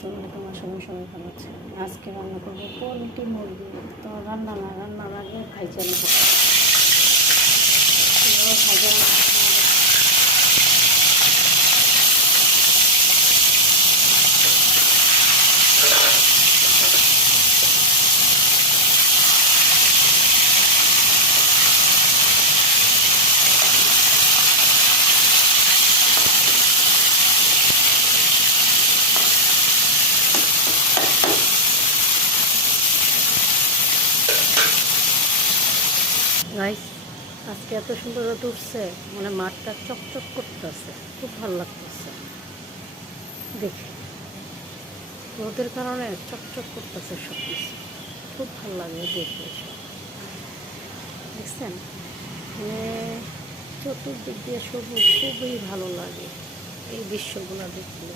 আসসালামু আলাইকুম, সবাই ভালো আছে। আজকে রান্না করবো পোলট্রি মুরগি। তো রান্নার আগে ভাইজান ভাইজান রাইস। আজকে এত সুন্দর রোদ উঠছে, মানে মাঠটা চকচক করতেছে, খুব ভালো লাগতেছে দেখে। রোদের কারণে চকচক করতেছে সব কিছু, খুব ভালো লাগে দেখে। দেখছেন, মানে চতুর্দিক দিয়ে সবুজ, খুবই ভালো লাগে এই দৃশ্যগুলো দেখলে।